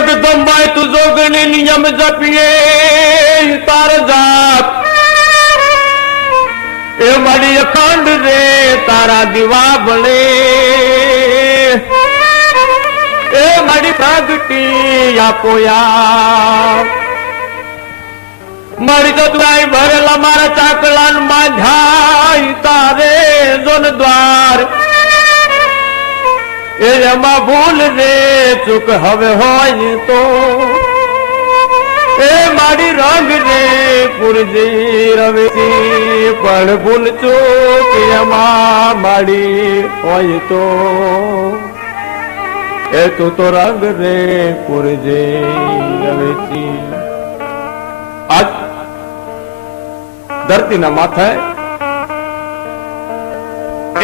જગદંબાઈ તું જોગણી નિયમ જપીએ તાર જાપ એ મારી અખંડ રે તારા દીવા ભલે એ મારી પ્રાગટી આપોયા મારી જતરાઈ ભરેલા મારા ચાકલાન બાંધાય તારે જોન દ્વાર એમાં ભૂલ રે ચૂક હવે હોય તો એ મારી રંગ રે પુરજી રવેતી પણ ભૂલ ચૂક એમાં મારી હોય તો એ તું તો રંગ રે પુરજી રવેતી આજ ધરતીના માથે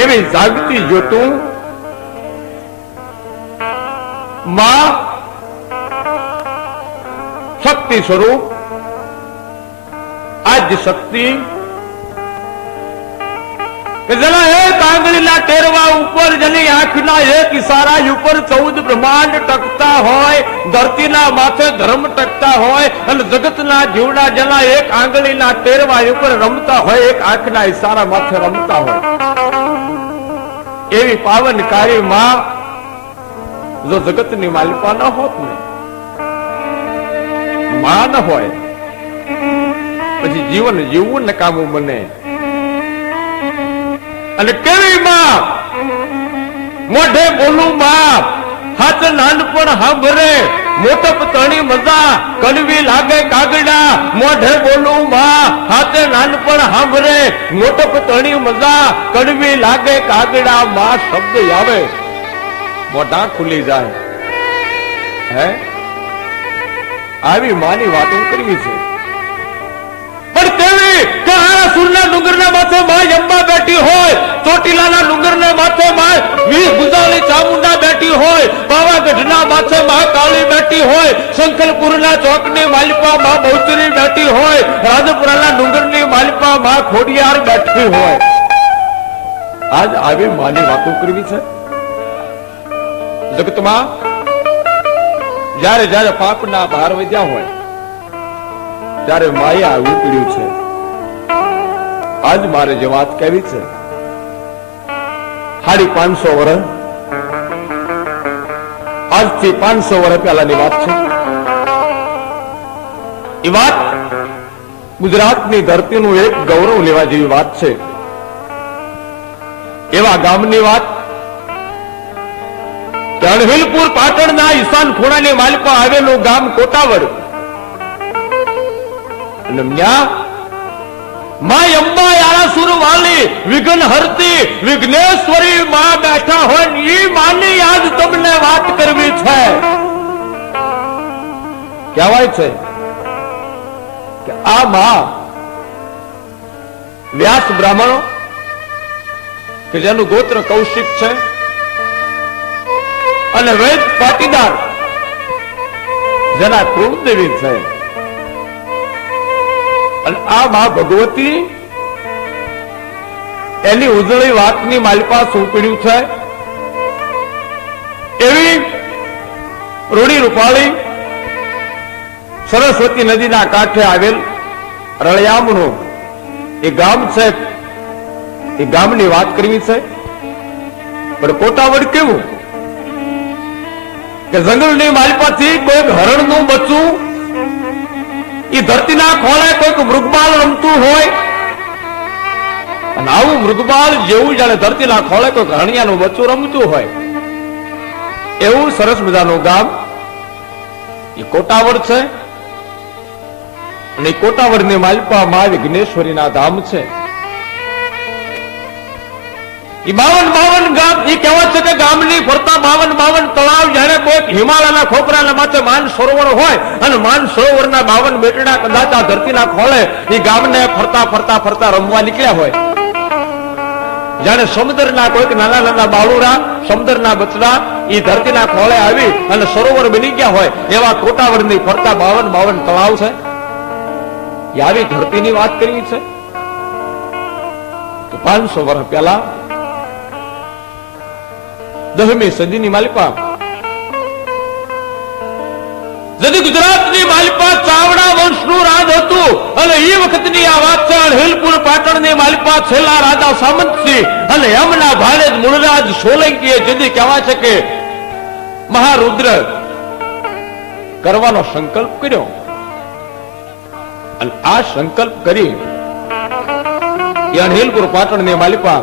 એવી જાગતી જોતું માં શક્તિ સ્વરૂપ આજ શક્તિ કે જેના એક આંગળીના ટેરવા ઉપર જેની આંખના એક ઈશારા ઉપર 14 બ્રહ્માંડ ટકતા હોય, ધરતીના માથે ધર્મ ટકતા હોય અને જગતના જીવડા જેના એક આંગળીના ટેરવા ઉપર રમતા હોય, એક આંખના ઈશારા માથે રમતા હોય, એવી પાવનકારી માં જો જગતની માલિકા ન હોત ને, માં ન હોય પછી જીવન જીવવું નકામું બને. અને કેવી માં, મોઢે બોલું માં, હાથ નાનપણ સાંભળે, મોટપ તણી મજા, કડવી લાગે કાગડા. મોઢે બોલું માં, હાથે નાનપણ સાંભળે, મોટપ તણી મજા, કડવી લાગે કાગડા. માં શબ્દ આવે મોઢા ખુલી જાય. હે આવી માની વાતો કરવી છે. પણ તેવી કહારા સુરના ડુંગરના માથે માં અંબા બેઠી હોય, ચોટીલાના ડુંગરના માથે માં વીર ગુજાલી ચામુંડા બેઠી હોય, પાવાગઢના માથે માં કાળી બેઠી હોય, શંકરપુરના ચોકની માલિકા માં બહુચરી બેઠી હોય, રાજપુરાના ડુંગરની માલિકા માં ખોડિયાર બેઠી હોય. આજ આવી માની વાતો કરવી છે. જગતમાં જ્યારે જ્યારે પાપના ભાર વધ્યા હોય ત્યારે માયા ઉપડ્યું છે. આજ મારે જે વાત કહેવી છે, 550 વર્ષ, આજથી 500 વર્ષ પહેલાની વાત છે. એ વાત ગુજરાતની ધરતીનું એક ગૌરવ લેવા જેવી વાત છે. એવા ગામની વાત રણવીલપુર પાટણના ઈશાન ખૂણાની માલિકા આવેલું ગામ કોટાવડ. અને ત્યાં માં અંબા આરાસુર વાલી વિઘ્ન હરતી વિઘ્નેશ્વરી માં બેઠા હોય. એ માની યાદ તમને વાત કરવી છે. કહેવાય છે કે આ માં વ્યાસ બ્રાહ્મણો કે જેનું ગોત્ર કૌશિક છે અને વેદ પાટીદાર જેના કુળદેવી છે, અને આ માં ભગવતી એની ઉજળી વાતની માલિકા સોંપડ્યું છે. એવી રૂડી રૂપાળી સરસ્વતી નદીના કાંઠે આવેલ રળિયામણું એ ગામ છે. એ ગામની વાત કરવી છે. પણ કોટાવડ કેવું કે જંગલની માલિકાથી કોઈક હરણનું બચ્ચું એ ધરતીના ખોળે કોઈક મૃગબાળ રમતું હોય, અને આવું મૃગબાળ જેવું જાણે ધરતીના ખોળે કોઈક હરણિયાનું બચ્ચું રમતું હોય, એવું સરસ મજાનું ગામ એ કોટાવડ છે. અને કોટાવડની માલિકા મા વિઘ્નેશ્વરીના ધામ છે. એ 52 ગામ, એ કહેવત છે કે ગામની ફરતા 52 તળાવ. જ્યારે કોઈ હિમાલયના ખોપરાના માથે માન સરોવર હોય અને માન સરોવરના 52 બેટડા કદાચ આ ધરતીના ખોળે એ ગામને ફરતા ફરતા ફરતા રમવા નીકળ્યા હોય. જાણે સમુદ્રના કોઈક નાના નાના બાળુરા, સમુદ્રના બચડા એ ધરતીના ખોળે આવી અને સરોવર બની ગયા હોય, એવા કોટાવડની ફરતા 52 તળાવ છે. એ આવી ધરતીની વાત કરવી છે. તો 500 વર્ષ પહેલા 10મી સદીની માલિકા જદી ગુજરાતની માલિપા ચાવડા વંશનું રાજ હતું અને એ વખતની આ વાત છે. હિલપુર પાટણની માલિપા છેલ્લા રાજા સામંતસિંહ અને એમના ભાણેજ મૂળરાજ સોલંકીએ જદી કહેવાય છે કે મહારુદ્ર કરવાનો સંકલ્પ કર્યો અને આ સંકલ્પ કરી હિલપુર પાટણની માલિપા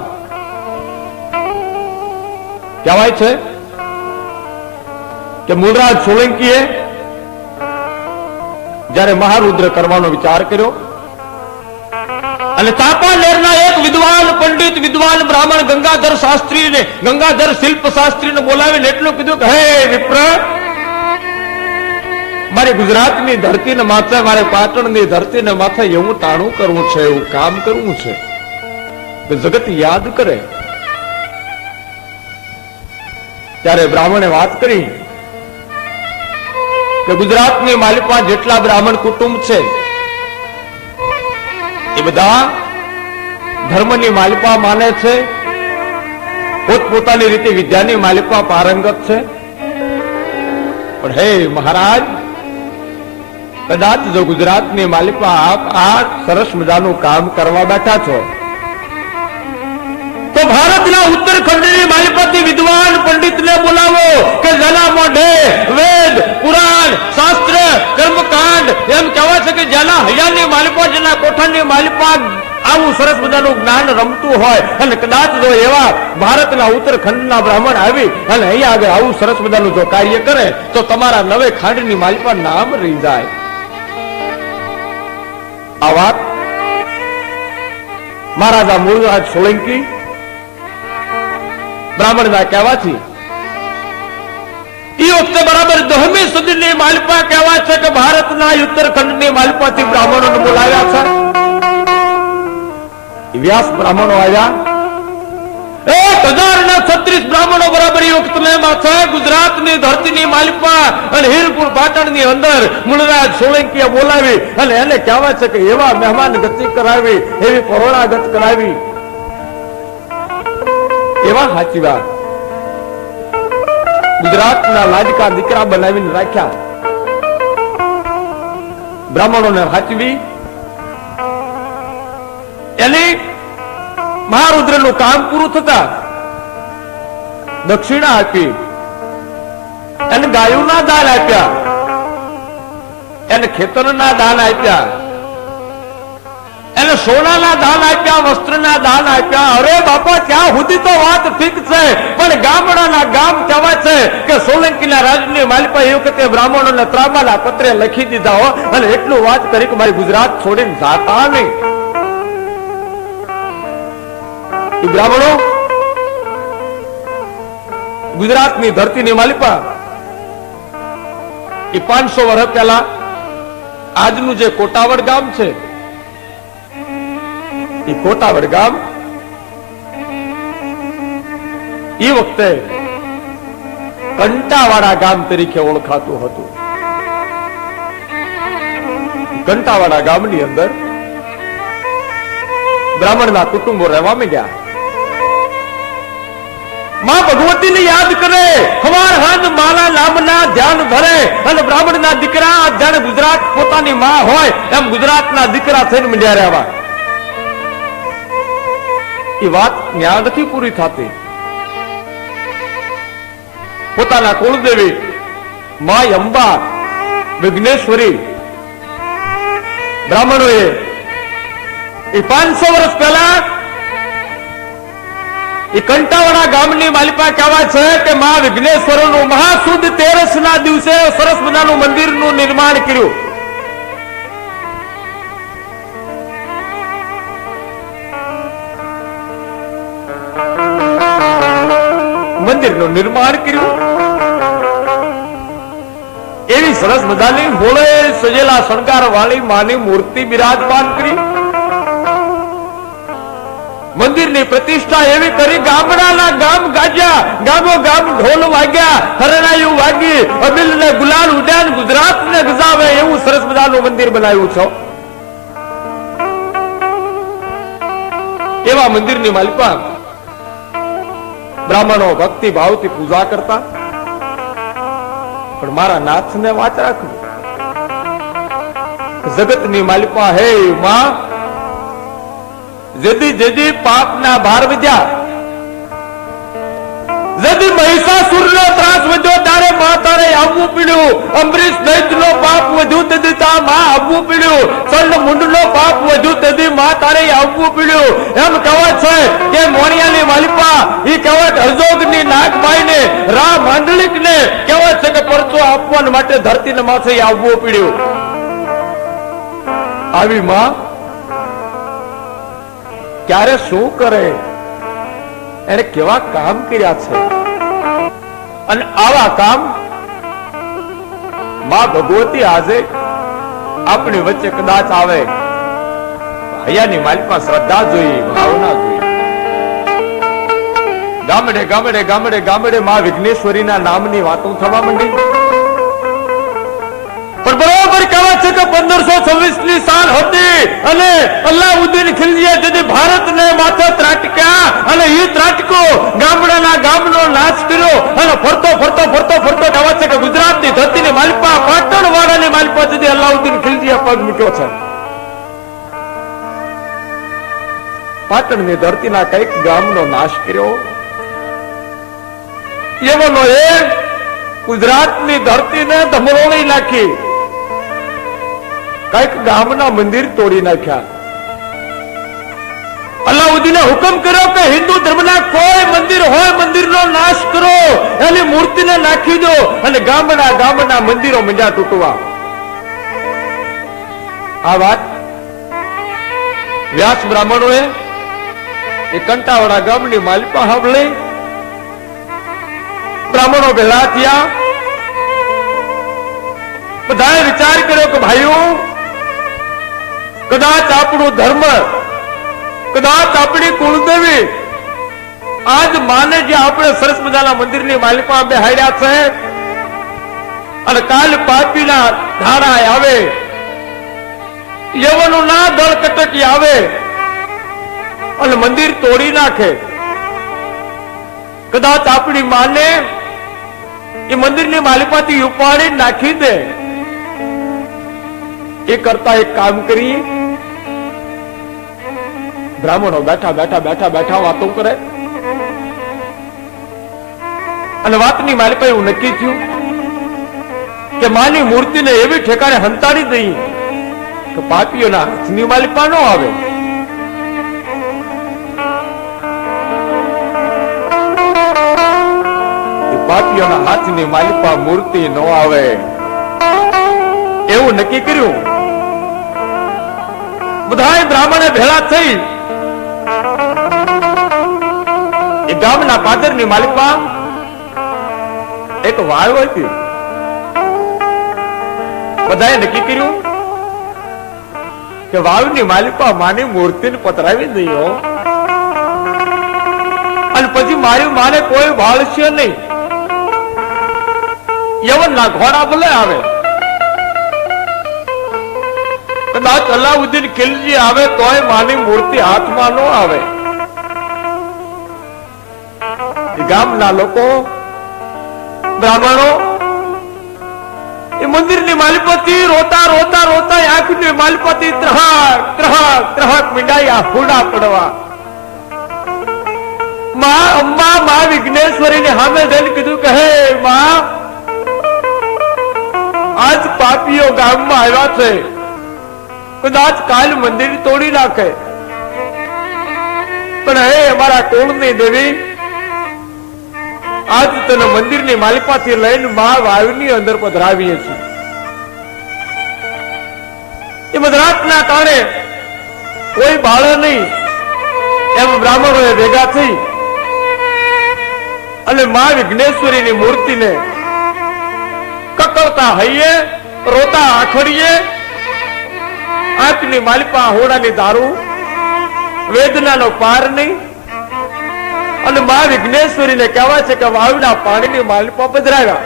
કહેવાય છે કે મૂળરાજ સોલંકીએ જ્યારે મહારુદ્ર કરવાનો વિચાર કર્યો અને ચાંપાનેરના એક વિદ્વાન પંડિત વિદ્વાન બ્રાહ્મણ ગંગાધર શાસ્ત્રીને ગંગાધર શિલ્પ શાસ્ત્રીને બોલાવીને એટલું કીધું કે હે વિપ્ર, મારી ગુજરાતની ધરતીને માથે મારે પાટણની ધરતીને માથે એવું ટાણું કરવું છે, એવું કામ કરવું છે કે જગત યાદ કરે. ત્યારે બ્રાહ્મણે વાત કરી કે ગુજરાતની માલિપા જેટલા બ્રાહ્મણ કુટુંબ છે એ બધા ધર્મની માલિપા માને છે, પોતપોતાની રીતે વિદ્યાની માલિપા પારંગત છે. પણ હે મહારાજ, કદાચ જો ગુજરાતની માલિપા આપ આ સરસ મજાનું કામ કરવા બેઠા છો તો ભારતના ઉત્તરખંડની માલિપાથી વિદ્વાન પંડિતને બોલાવો કે જેના મોઢે વેદ પુરાણ શાસ્ત્ર કર્મકાંડ એમ કહેવાય છે કે જેના હૈયાની માલિપા જેના કોઠાની માલિપા આવું સરસ મજાનું જ્ઞાન રમતું હોય અને કદાચ જો એવા ભારતના ઉત્તરખંડના બ્રાહ્મણ આવી અને અહીંયા આગળ આવું સરસ મજાનું જો કાર્ય કરે તો તમારા નવે ખાંડની માલિપા નામ રહી જાય. આ વાત મહારાજા મૂળરાજ સોલંકી બ્રાહ્મણના કહેવાથી એ વખતે બરાબર 10મી સદીની માલિપા કહેવાય છે કે ભારતના ઉત્તરખંડની માલિપાથી બ્રાહ્મણોને બોલાવ્યા છે. વ્યાસ બ્રાહ્મણો આવ્યા 1036 બ્રાહ્મણો બરાબર એ વખતે માથે ગુજરાતની ધરતીની માલિપા અને હિલપુર પાટણની અંદર મૂળરાજ સોલંકીએ બોલાવી અને એને કહેવાય છે કે એવા મહેમાન ગતિ કરાવી, એવી પરોણાગત કરાવી, એવા સાચી વાત ગુજરાતના લાડકા દીકરા બનાવીને રાખ્યા. બ્રાહ્મણોને સાચવી એની મહારુદ્રનું કામ પૂરું થતા દક્ષિણા આપી, એને ગાયોના દાન આપ્યા, એને ખેતરના દાન આપ્યા, એને સોનાના દાન આપ્યા, વસ્ત્રના દાન આપ્યા. અરે બાપા, ત્યાં સુધી તો વાત ઠીક છે, પણ ગામડાના ગામ કહેવાય છે કે સોલંકીના રાજની માલિપા એ વખતે બ્રાહ્મણોને ત્રામાના પત્રે લખી દીધા હો અને એટલું વાત કરી કે મારી ગુજરાત છોડીને જાતા નહીં. બ્રાહ્મણો ગુજરાતની ધરતીની માલિપા એ 500 વર્ષ પહેલા આજનું જે કોટાવડ ગામ છે એ કોટાવડ ગામ એ વખતે કંટાવાડા ગામ તરીકે ઓળખાતું હતું. કંટાવાડા ગામની અંદર બ્રાહ્મણના કુટુંબો રહેવા માંડ્યા. માં ભગવતીને યાદ કરે, હવાર હાંજ માના નામના ધ્યાન ધરે અને બ્રાહ્મણના દીકરા જાણે ગુજરાત પોતાની માં હોય એમ ગુજરાતના દીકરા થઈને માંડ્યા રહેવા. એ વાત ન્યા નથી પૂરી થતી. પોતાના કુળદેવી માય અંબા વિઘ્નેશ્વરી બ્રાહ્મણોએ એ 500 વર્ષ પહેલા એ કંટાવાડા ગામની માલિપા કહેવાય છે કે મા વિઘ્નેશ્વરનું મહાસુદ 13 ના દિવસે સરસ મજાનું મંદિરનું નિર્માણ કર્યું. મંદિરનું નિર્માણ કર્યું. એવી સરસ મજાની હોળે સજેલા શણગાર વાળી માની મૂર્તિ બિરાજમાન કરી. મંદિરની પ્રતિષ્ઠા એવી કરી, ગામડાના ગામ ગાજ્યા, ગામો ગામ ઢોલ વાગ્યા, હરણાયું વાગી, અબિલ ને ગુલાલ ઉડ્યા, ગુજરાત ને ગજાવે એવું સરસ મજાનું મંદિર બનાવ્યું છે. એવા મંદિરની માલિકા બ્રાહ્મણો ભક્તિ ભાવથી પૂજા કરતા. પણ મારા નાથને વાત રાખવી, જગતની માલિકા હે માં, જેદી જેદી પાપના ભાર વધ્યા, જેદી મહિષાસુરનો ત્રાસ વધ્યો ત્યારે માં તારે આવવું પડ્યું. અંબરીશ દૈત્યનો પાપ વધ્યું તેથી તા માં આવવું પડ્યું. ચંડ મુંડનો પાપ વધ્યું તેથી માં તારે આવવું પડ્યું. એમ કહેવાય છે કે મોણિયાની માલિકા ઈ કહેવાય અજોગની નાગબાઈને રા માંડલિકને કહેવાય છે કે પરચો આપવા માટે ધરતીને માથે આવવું પડ્યું. આવી માં ક્યારે શું કરે, એને કેવા કામ કર્યા છે, અને આવા કામ માં ભગવતી આજે આપણી વચ્ચે કદાચ આવે, હૈયાની માલિકા શ્રદ્ધા જોઈએ, ભાવના જોઈએ. ગામડે ગામડે ગામડે ગામડે માં વિઘ્નેશ્વરીના નામની વાતો થવા માંડી. પણ બરોબર કહેવાય છે કે 1526 ની સાલ હતી અને અલ્લાઉદ્દીન ખિલજીએ જેથી ભારતને માથે ત્રાટક્યા અને એ ત્રાટકો ગામડાના ગામનો નાશ કર્યો અને ફરતો ફરતો ફરતો ફરતો કહેવાય છે કે ગુજરાતની ધરતીની માલિકા પાટણવાડાની માલિકા જેથી અલ્લાઉદ્દીન ખિલજીએ પગ મૂક્યો છે. પાટણની ધરતીના કઈક ગામનો નાશ કર્યો. એવોનો એ ગુજરાતની ધરતીને ધમરોળી નાખી, કઈક ગામના મંદિર તોડી નાખ્યા. અલ્લાઉદ્દીને હુકમ કર્યો કે હિન્દુ ધર્મના કોઈ મંદિર હોય મંદિરનો નાશ કરો, એની મૂર્તિને નાખી દો, અને ગામના ગામના મંદિરો મંડ્યા તૂટવા. આ વાત વ્યાસ બ્રાહ્મણોએ એ કંટાવાડા ગામની માલિકા સાંભળી. બ્રાહ્મણો ભેળા થયા, બધાએ વિચાર કર્યો કે ભાઈઓ, કદાચ આપણું ધર્મ, કદાચ આપણી કુળદેવી આજ માને જે આપણે સરસ મજાના મંદિરની માલિકા બેહાડ્યા છે, અને કાલ પાપીના ધારા આવે, યવનું ના દળ કટકી આવે અને મંદિર તોડી નાખે, કદાચ આપણી માને એ મંદિરની માલિકાથી ઉપાડી નાખી દે, એ કરતા એક કામ કરી. બ્રાહ્મણો બેઠા બેઠા બેઠા બેઠા વાતો કરે, અને વાતની માલિકા એવું નક્કી થયું કે માની મૂર્તિને એવી ઠેકાણે હંતાડી દઈ કે પાપીઓના હાથની માલિકા ન આવે. પાપીઓના હાથની માલિકા મૂર્તિ ન આવે એવું નક્કી કર્યું. બધાય બ્રાહ્મણે ભેળા થઈ એ ગામના પાદરની માલિકા એક વાવ હતી. બધાએ નક્કી કર્યું કે વાવની માલિકા માની મૂર્તિને પતરાવી દઈએ, અને પછી મારી માને કોઈ ભાળશે નહીં. યવનના ઘોડા ભલે આવે, કદાચ અલાઉદ્દીન ખિલજી આવે તોય માની મૂર્તિ હાથમાં ન આવે. ગામના લોકો, બ્રાહ્મણો એ મંદિરની માલિપતિ રોતા રોતા રોતા આંખની માલિપતિ ત્રહક ત્રહક ત્રહક મીંડાઈ હુડા પડવા. માં અંબા માં વિઘ્નેશ્વરીને સામે જઈને કીધું કે હે માં, આજ પાપીઓ ગામમાં આવ્યા છે, કદાચ કાલ મંદિર તોડી નાખે, પણ હે અમારા કુળની દેવી, આજ તને મંદિરની માલિકાથી લઈને માં વાવની અંદર પધરાવીએ છીએ. એ મધરાતના કારણે કોઈ બાળે નહીં એમ બ્રાહ્મણોએ ભેગા થઈ અને માં વિઘ્નેશ્વરીની મૂર્તિને કકળતા હૈયે, રોતા આખડીએ, આંખની માલિકા હોડાની દારૂ, વેદનાનો પાર નહીં, અને માં વિઘ્નેશ્વરીને કહેવાય છે કે વાવના પાણીની માલિકા પધરાવ્યા.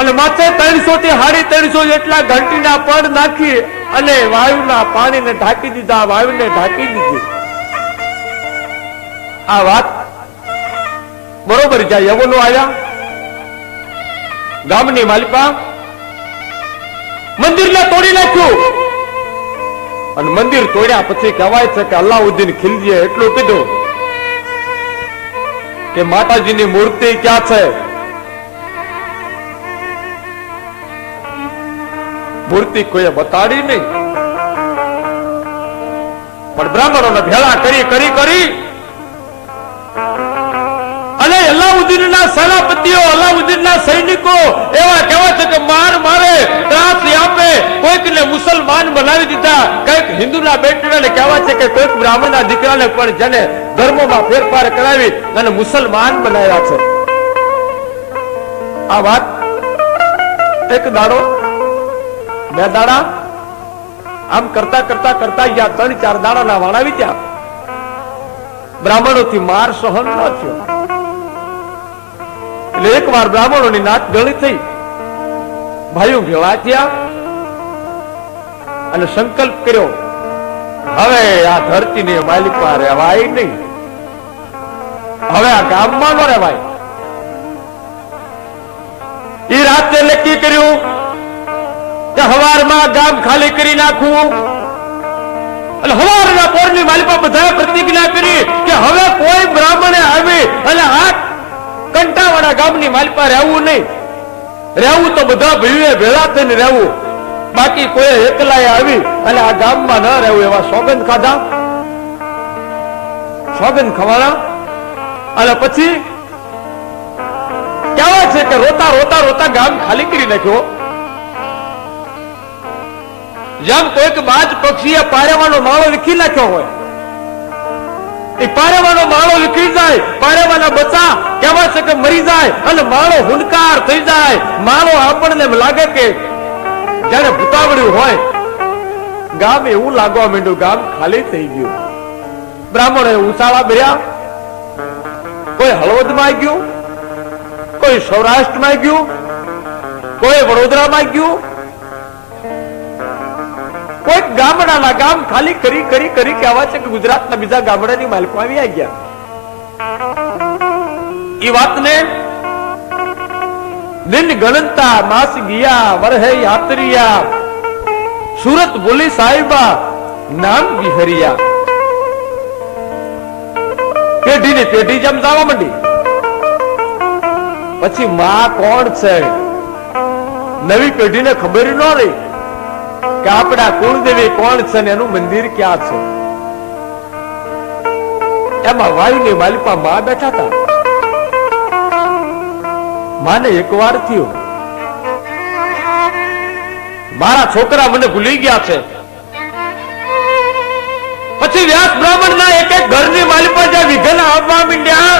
અને માથે 300 થી 350 જેટલા ઘંટીના પડ નાખી અને વાયુના પાણીને ઢાંકી દીધા, વાયુને ઢાંકી દીધી. આ વાત બરોબર જ્યાં યવનો આવ્યા, ગામની માલિકા મંદિરને તોડી નાખ્યું. અને મંદિર તોડ્યા પછી કહેવાય છે કે અલાઉદ્દીન ખિલજીએ એટલું કીધું કે માતાજીની મૂર્તિ ક્યાં છે? મૂર્તિ કોઈએ બતાડી નહીં. પણ બ્રાહ્મણોને ભેળા કરી કરી કરી અને અલાઉદ્દીનના સેનાપતિઓ, અલાઉદ્દીનના સૈનિકો એવા કહેવાય છે કે માર મારે, ત્રાસ આપે, કોઈકને મુસલમાન બનાવી દીધા, કઈક હિન્દુના બેટાને કહેવાય છે કે કોઈક બ્રાહ્મણના દીકરાને પણ જેને ધર્મમાં ફેરફાર કરાવી અને મુસલમાન બનાવ્યા છે. આ વાત એક દાડો, બે દાડા, આમ કરતા કરતા કરતા ગયા 3-4 દાડાના વાળા વીત્યા. બ્રાહ્મણોથી માર સહન ન થયો. એટલે એક વાર બ્રાહ્મણોની નાત ગળી થઈ. ભાઈઓ ભેળા થયા અને સંકલ્પ કર્યો, હવે આ ધરતીની માલિકા રહેવાય નહીં, હવે આ ગામમાં ન રહેવાય. એ રાતે નક્કી કર્યું કે હવારમાં ગામ ખાલી કરી નાખવું. અને હવારના પોરની માલિકા બધાએ પ્રતિજ્ઞા કરી કે હવે કોઈ બ્રાહ્મણે આવી અને આ કંટાવાળા ગામની માલિકા રહેવું નહીં. રહેવું તો બધા ભાઈઓએ ભેળા થઈને રહેવું, બાકી કોઈ એકલાએ આવી અને આ ગામમાં ન રહેવું. એવા સોગંદ ખાધા, સોગંદ ખવાના. અને પછી કહેવાય છે કે રોતા રોતા રોતા ગામ ખાલી કરી નાખ્યો. જેમ કોઈક બાજ પક્ષીએ પારેવાનો માળો વિખી નાખ્યો હોય, એ પારેવાનો માળો વિખી જાય, પારેવાના બચ્ચા કહેવાય છે કે મરી જાય અને માળો હુંકાર થઈ જાય. માળો આપણને લાગે કે જયારે ભૂતાવડ્યું હોય. ગામ એવું લાગવા માંડ્યું, ગામ ખાલી થઈ ગયું. બ્રાહ્મણો ઉસાળા ભર્યા, કોઈ હળવદમાં ગયું, કોઈ સૌરાષ્ટ્રમાં ગયું, કોઈ વડોદરામાં ગયું, કોઈ ગામડાના ગામ ખાલી કરી કરી કરી કહેવાય છે કે ગુજરાતના બીજા ગામડાની માલિકો આવી ગયા. એ વાતને દિન ગણતા માસ ગયા, વરહે યાત્રિયા, સુરત બોલી સાહેબા નામ વિહરિયા. પેઢી ને પેઢી જેમ જવા માંડી. પછી માં કોણ છે નવી પેઢીને ખબર ન રહી કે આપણા કુળદેવી કોણ છે ને એનું મંદિર ક્યાં છે. એમાં વાયુની માલિકા માં બેઠા હતા. માને એક વાર થયું, મારા છોકરા મને ભૂલી ગયા છે. પછી વ્યાસ બ્રાહ્મણ ના એક એક ઘરની માલિકા જ્યાં વિઘન આવવા માંડ્યા.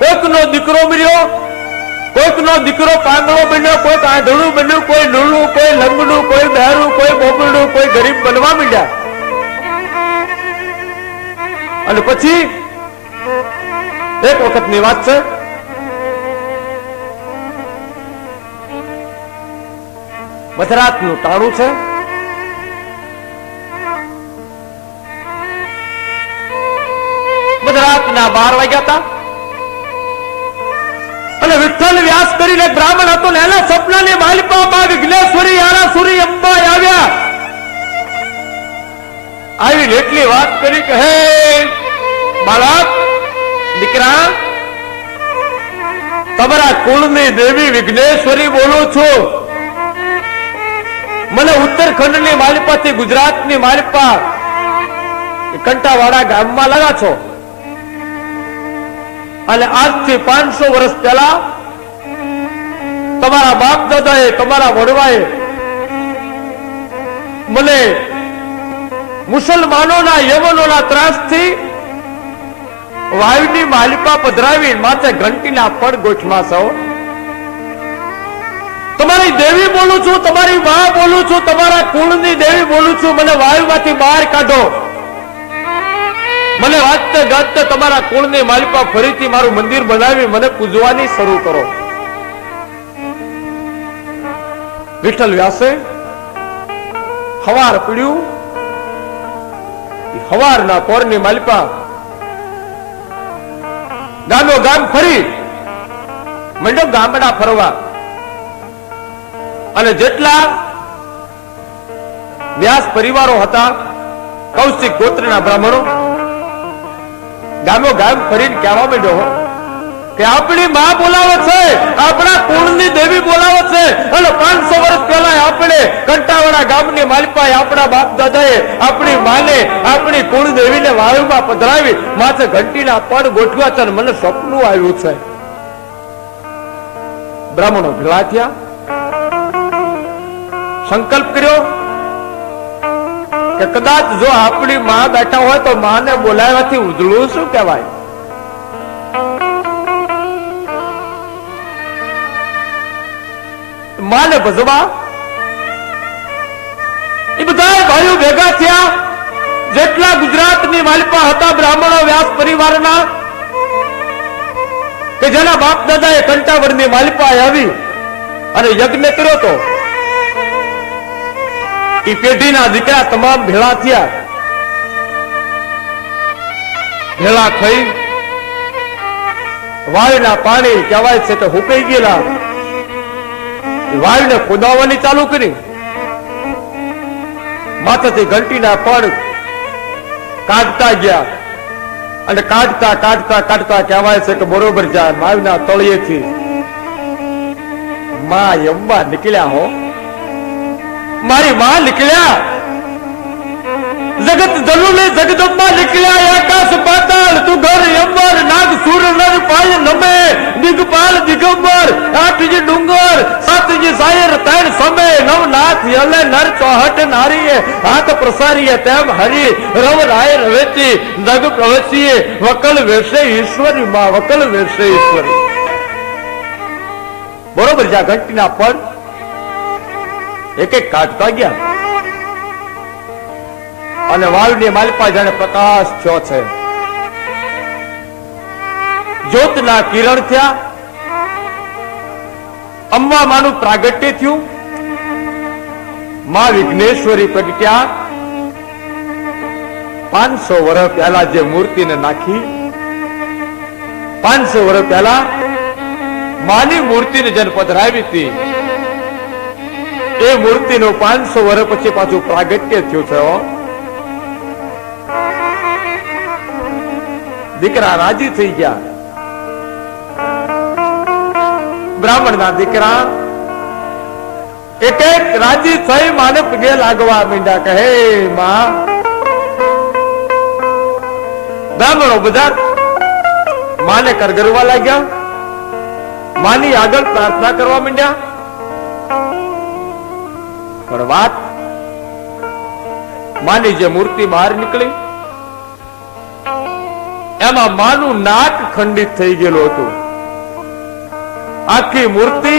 કોઈકનો દીકરો મર્યો, કોઈકનો દીકરો પાંગળો બન્યો, કોઈ આંધળું બન્યું, કોઈ લુલું, કોઈ લંગડું, કોઈ બહેરું, કોઈ બોબડું, કોઈ ગરીબ બનવા માંડ્યા. અને પછી એક વખતની વાત છે, મધરાતનું ટાણું છે. મધરાતના 12 વાગ્યા હતા અને વિઠ્ઠલ વ્યાસ કરીને બ્રાહ્મણ હતો ને એના સપનાની માલિકામાં વિઘ્નેશ્વરી આરાસુરી અંબા આવ્યા. આવી એટલી વાત કરી કે હે બાળક, દીકરા, તમારા કુળની દેવી વિઘ્નેશ્વરી બોલું છું. મને ઉત્તરખંડની માલિકાથી ગુજરાતની માલિકા કંટાવાડા ગામમાં લાગ્યા છો. અને આજથી 500 વર્ષ પહેલા તમારા બાપ દાદાએ, તમારા વડવાએ મને મુસલમાનોના યવનોના ત્રાસથી વાયુની માલિકા પધરાવી માથે ઘંટીના પડ ગોઠમાં છો. તમારી દેવી બોલું છું, તમારી મા બોલું છું, તમારા કુળની દેવી બોલું છું. મને વાયુમાંથી બહાર કાઢો. મને વાંચતે ગાજતે તમારા કુળની માલિકા ફરીથી મારું મંદિર બનાવી મને પૂજવાની શરૂ કરો. વિઠ્ઠલ વ્યાસે હવાર પીડ્યું. હવારના પોરની માલિકા ગામો ગામ ફરી મંડ્યો ગામડા ફરવા. અને જેટલા વ્યાસ પરિવારો હતા, કૌશિક ગોત્રના બ્રાહ્મણો ગામો ગામ ફરીને કહેવા માંડ્યો કે આપણી માં બોલાવે છે, આપણા કુળની દેવી બોલાવે છે. અને 500 વર્ષ પહેલા આપણે કંટાવાડા ગામની માલિપાએ આપણા બાપ દાદાએ આપણી માને આપણી કુળ દેવીને વાયુમાં પધરાવી માથે ઘંટીના પડ ગોઠવ્યા છે. મને સપનું આવ્યું છે. બ્રાહ્મણો ભેળા થયા, સંકલ્પ કર્યો કે કદાચ જો આપણી માં બેઠા હોય તો માને બોલાવ્યાથી ઉજળું શું કહેવાય. માને ભજવા એ બધા ભાઈઓ ભેગા થયા. જેટલા ગુજરાતની માલિપા હતા બ્રાહ્મણો વ્યાસ પરિવારના, કે જેના બાપ દાદાએ કંટાવડની માલિપાએ આવી અને યજ્ઞ કર્યો તો એ પેઢીના દીકરા તમામ ભેળા થયા. ભેળા થઈ વાયુના પાણી કહેવાય છે કે હુકાઈ ગયેલા વાયુને ખોદાવવાની ચાલુ કરી. માથેથી ઘંટીના પડ કાઢતા ગયા અને કાઢતા કાઢતા કાઢતા કહેવાય છે કે બરોબર જાય વાયુના તળિયેથી માં યમ્મા નીકળ્યા હો. મારી માં નીકળ્યા, જગત જનુને જગદંબા નીકળ્યા. આકાશ પાતાળ તું ઘર યમ્બર નાગ સુર નર પાય નમે દિગપાલ દિગંબર આઠજી ડુંગર સાતજી સાયર ત્રણ સમે નવનાથ યલે નર ચોહટ નારીએ હાથ પ્રસારીએ તેમ હરી રવ રાય રવેતી જગ પ્રવસીએ વકલ વેશે ઈશ્વરી માં વકલ વેશે ઈશ્વરી. બરોબર જ્યાં ઘંટીના પડ એક એક કાઢતા ગયા અને વાયુની માલિપા જાણે પ્રકાશ થયો છે. જ્યોતના કિરણ થયા, અંબા માનું પ્રાગટ્ય થયું, માં વિઘ્નેશ્વરી પ્રગટ્યા. 500 વર્ષ પહેલા જે મૂર્તિને નાખી, 500 વર્ષ પહેલા માની મૂર્તિને જેને પધરાવી હતી એ મૂર્તિનું 500 વર્ષ પછી પાછું પ્રાગટ્ય થયું છે. દીકરા રાજી થઈ ગયા. બ્રાહ્મણના દીકરા એક એક રાજી થઈ માને પગે લાગવા માંડ્યા કે હે માં. બ્રાહ્મણો બધા માને કરગરવા લાગ્યા, માની આગળ પ્રાર્થના કરવા માંડ્યા. પણ વાત માની જે મૂર્તિ બહાર નીકળી એમાં માનું નાક ખંડિત થઈ ગયેલું હતું. આખી મૂર્તિ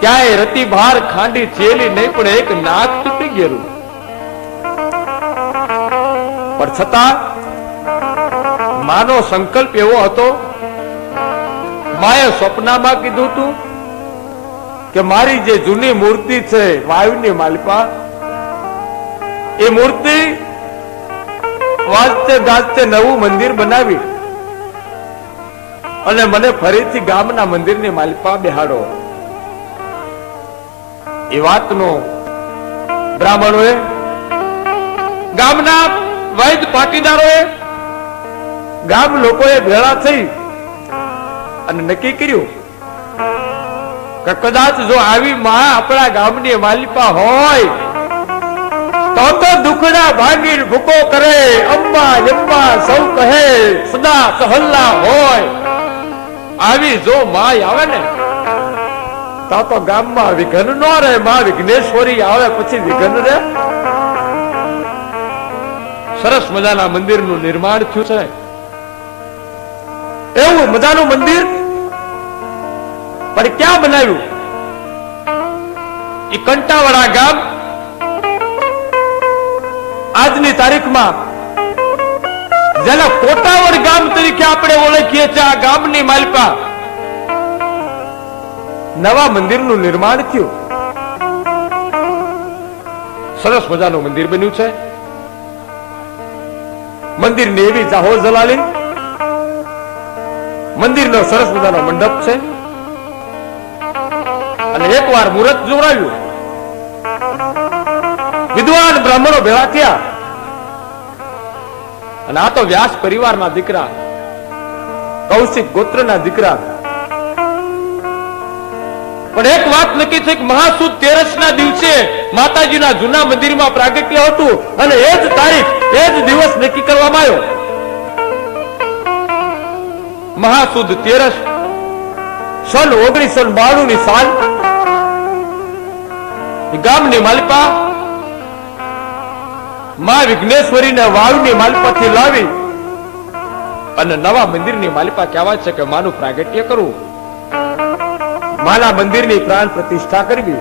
ક્યાંય રતી બહાર ખાંડી થયેલી નહીં, પણ એક નાક તૂટી ગયેલું. પણ છતાં માનો સંકલ્પ એવો હતો, માએ સ્વપ્નમાં કીધું હતું કે મારી જે જૂની મૂર્તિ છે વાયુની માલિપા, એ મૂર્તિ વાજતે ગાજતે નવું મંદિર બનાવી અને મને ફરીથી ગામના મંદિરની માલિપા બેહાડો. એ વાતનો બ્રાહ્મણોએ, ગામના વૈદ પાટીદારોએ, ગામ લોકોએ ભેળા થઈ અને નક્કી કર્યું કે કદાચ જો આવી માં આપણા ગામની માલિપા હોય તો દુખડા ભાંગીને ભૂકો કરે, અંબા જમ્બા સૌ કહે, સદા સહલ્લા હોય. આવી જો માં આવે ને તો ગામમાં વિઘ્ન ન રહે. માં વિઘ્નેશ્વરી આવે પછી વિઘ્ન રહે. સરસ મજાના મંદિરનું નિર્માણ થયું છે. એવું મજાનું મંદિર પણ ક્યાં બનાવ્યું? એ કંટાવાડા ગામ આજની તારીખમાં જેના કોટાવડ ગામ તરીકે આપણે ઓળખીએ છીએ, આ ગામની માલિકા નવા મંદિરનું નિર્માણ થયું. સરસ મજાનું મંદિર બન્યું છે. મંદિરની એવી જાહો જલાલી, મંદિરનો સરસ મજાનો મંડપ છે અને એકવાર મુહૂર્ત જોડાવ્યું. વિદ્વાન બ્રાહ્મણો ભેળા થયા અને આ તો વ્યાસ પરિવારના દીકરા, કૌશિક ગોત્રના દીકરા. પણ એક વાત નક્કી થઈ કે મહાસુદ તેરસના દિવસે માતાજીના જૂના મંદિરમાં પ્રાગટ્ય હતું અને એ જ તારીખ, એ જ દિવસ નક્કી કરવામાં આવ્યો. મહાસુદ તેરસ સન 1992 ની સાલ. ગામની માલિપા માં વિઘ્નેશ્વરીને વાવની માલિપાથી લાવી અને નવા મંદિરની માલિપા કહેવાય છે કે માનું પ્રાગટ્ય કરવું, માના મંદિરની પ્રાણ પ્રતિષ્ઠા કરવી.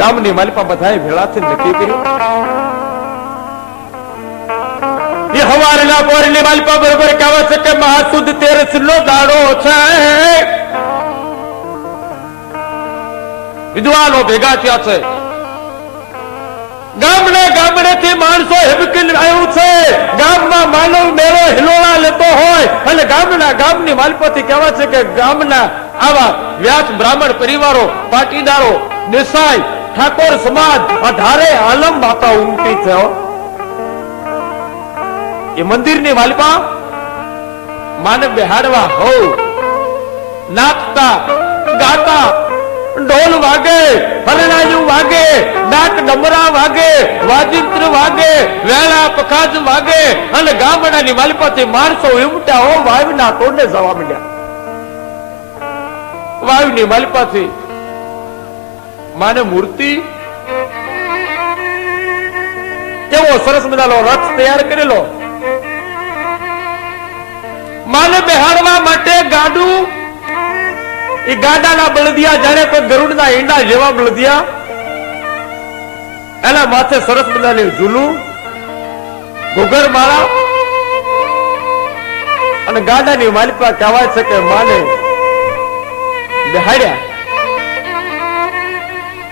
ગામની માલિપા બધાએ ભેળાથી નક્કી કર્યું. એ હવારના પોરની માલિપા બરોબર કહેવાય છે કે મહાસુદ તેરસ નો દાડો છે. વિદ્વાનો ભેગા થયા છે. ગામડેથી માણસો હેબકીને આવ્યું છે. ગામમાં માનવ મેળો હિલોળા લેતો હોય અને ગામની માલપતિ કહેવાય છે કે ગામના આવા વ્યાસ બ્રાહ્મણ પરિવારો, પાટીદારો, દેસાઈ, ઠાકોર સમાજ અઢારે આલમ માતા ઉમટી છે. એ મંદિરની માલિપા માને બેહાડવા હો નાચતા ગાતા, ઢોલ વાગે, હરણાયું વાગે, ડાક ડમરા વાગે, વાજિંત્ર વાગે, વેળા પખાજ વાગે અને ગામડાની માલિપાથી માણસો ઉમટ્યા હો વાવના તોડે જવા માંડ્યા. વાવની માલિપાથી માને મૂર્તિ કેવો સરસ મજાનો રથ તૈયાર કરેલો. માને બેહાડવા માટે ગાડું, એ ગાડાના બળદિયા જાણે કોઈ ગરુડના ઈંડા જેવા બળદિયા, એના માથે સરસ મજાની ઝૂલું, ઘૂઘર માળા અને ગાડાની માલિકા કહેવાય છે કે માને બેહાડ્યા.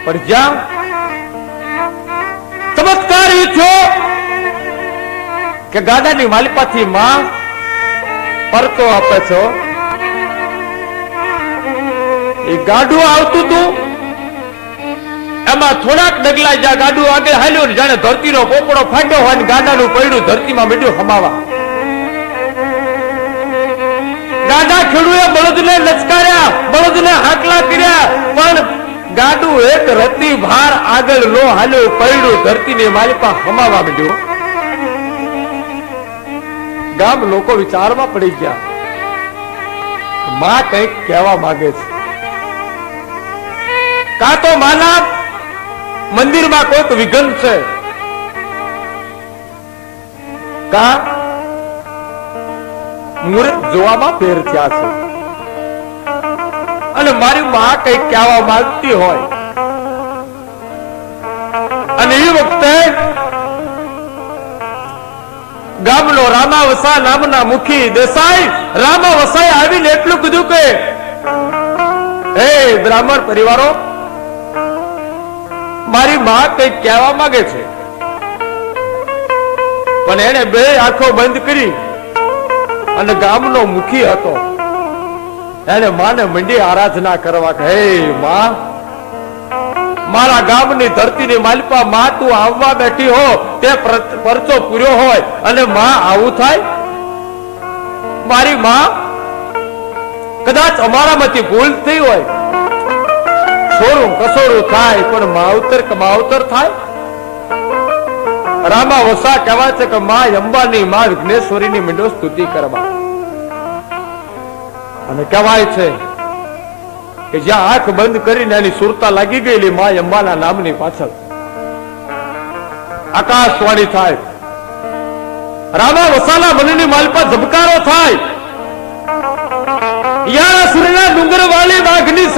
પણ જ્યાં ચમત્કાર એ થયો કે ગાડાની માલિકાથી માં પરતો આપે છો. એ ગાડું આવતું હતું એમાં થોડાક ડગલા જ્યાં ગાડું આગળ હાલ્યું જાણે ધરતીનો પોપડો ફાટ્યો હોય ને ગાડાનું પૈડું ધરતીમાં મીઠું હમાવા. ગાડા ખેડૂએ બળદને લચકાર્યા, બળદને હાકલા કર્યા, પણ ગાડું એક રતી ભાર આગળ નો હાલ્યું, પૈડું ધરતીની માલિપા હમાવા માંડ્યું. ગામ લોકો વિચારમાં પડી ગયા, માં કંઈક કહેવા માંગે છે. કાં તો માના મંદિરમાં કોઈક વિઘન છે, કાં મુહૂર્ત જોવામાં ફેર થયા છે અને મારી માં કંઈક કહેવા માંગતી હોય. અને એ વખતે ગામનો રામા વસા નામના મુખી દેસાઈ રામા વસાઈ આવીને એટલું કીધું કે હે બ્રાહ્મણ પરિવારો, મારી માં કંઈક કહેવા માંગે છે. પણ એને બે આંખો બંધ કરી અને ગામનો મુખી હતો એને માને મંડી આરાધના કરવા કે હે માં, મારા ગામની ધરતીની માલિપા માં તું આવવા બેઠી હો, તે પરચો પૂર્યો હોય અને માં આવું થાય. મારી માં, કદાચ અમારામાંથી ભૂલ થઈ હોય, છોરું કસોરું થાય પણ માવતર કમાવતર થાય. રામા વસા કહેવાય છે કે માં અંબાની, માં વિઘ્નેશ્વરીની મીંડો સ્તુતિ કરવા. અને કહેવાય છે કે જ્યાં આંખ બંધ કરીને એની સુરતા લાગી ગયેલી માં અંબાના નામની પાછળ આકાશવાણી થાય, રામા વસાના મનની માલપા ઝબકારો થાય. યા સૂર્યના ડુંગર વાળી વાઘની